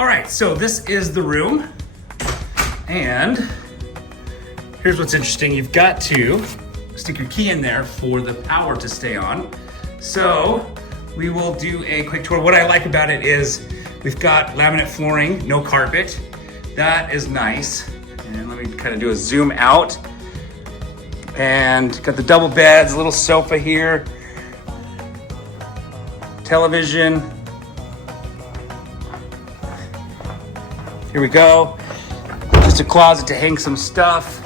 All right, so this is the room. And here's what's interesting. You've got to stick your key in there for the power to stay on. So we will do a quick tour. What I like about it is we've got laminate flooring, no carpet. That is nice. And let me kind of do a zoom out. And got the double beds, a little sofa here, television. Here we go. Just a closet to hang some stuff.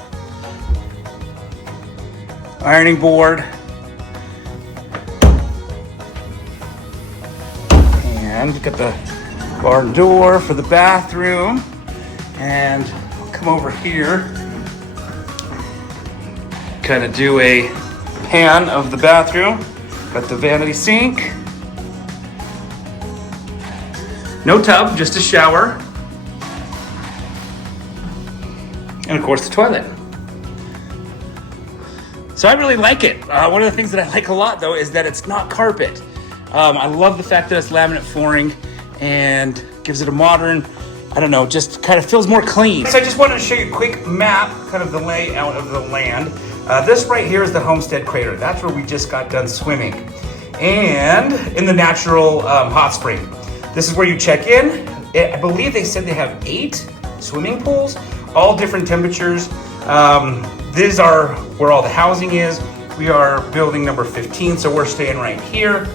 Ironing board. And got the barn door for the bathroom. And I'll come over here. Kind of do a pan of the bathroom. Got the vanity sink. No tub, just a shower. And of course the toilet. So I really like it. One of the things that I like a lot though is that it's not carpet. I love the fact that it's laminate flooring and gives it a modern, I don't know, just kind of feels more clean. So I just wanted to show you a quick map, kind of the layout of the land. This right here is the Homestead crater. That's where we just got done swimming. And in the natural hot spring. This is where you check in. I believe they said they have 8 swimming pools, all different temperatures. These are where all the housing is. We are building number 15, so we're staying right here.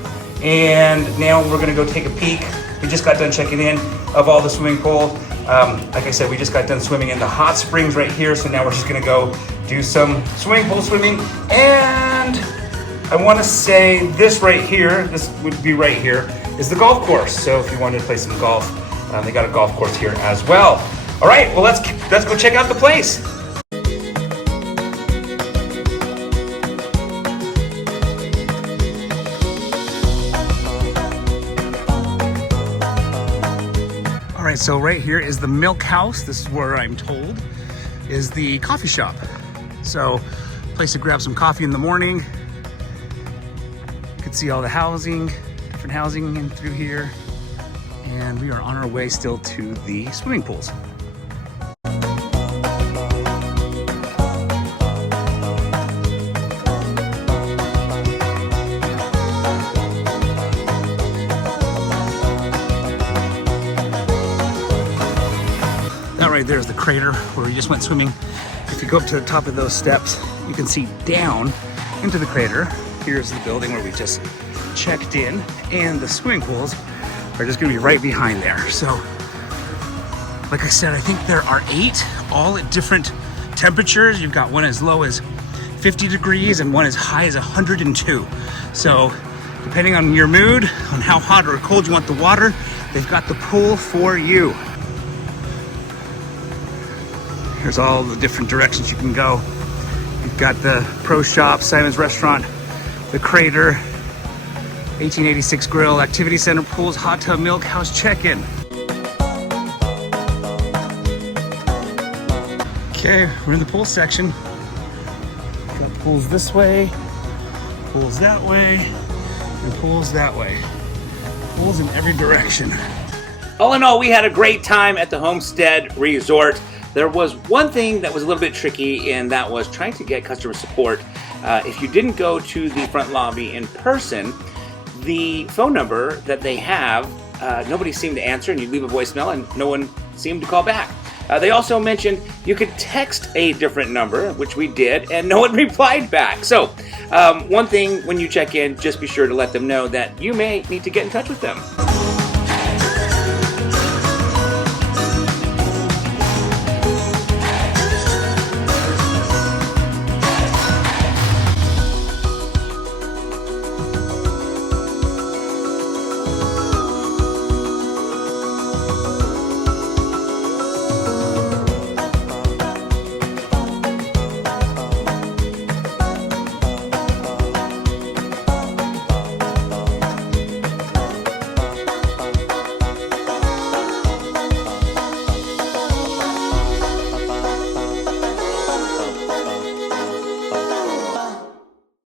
And now we're gonna go take a peek. We just got done checking in of all the swimming pools. Like I said, we just got done swimming in the hot springs right here, so now we're just gonna go do some swimming pool swimming. And I wanna say this right here, this would be right here, is the golf course. So if you wanted to play some golf, they got a golf course here as well. All right, well, let's go check out the place. All right, so right here is the milk house. This is where I'm told is the coffee shop. So, place to grab some coffee in the morning. You can see all the housing, different housing in through here. And we are on our way still to the swimming pools. That right there is the crater where we just went swimming. If you go up to the top of those steps, you can see down into the crater. Here's the building where we just checked in, and the swimming pools are just gonna be right behind there. So, like I said, I think there are 8, all at different temperatures. You've got one as low as 50 degrees and one as high as 102. So, depending on your mood, on how hot or cold you want the water, they've got the pool for you. Here's all the different directions you can go. You've got the pro shop, Simon's restaurant, the crater, 1886 grill, activity center, pools, hot tub, milk house, check-in. Okay, we're in the pool section. Got pools this way, pools that way, and pools that way. Pools in every direction. All in all, we had a great time at the Homestead Resort. There was one thing that was a little bit tricky, and that was trying to get customer support. If you didn't go to the front lobby in person, the phone number that they have, nobody seemed to answer, and you leave a voicemail and no one seemed to call back. They also mentioned you could text a different number, which we did, and no one replied back. So one thing when you check in, just be sure to let them know that you may need to get in touch with them.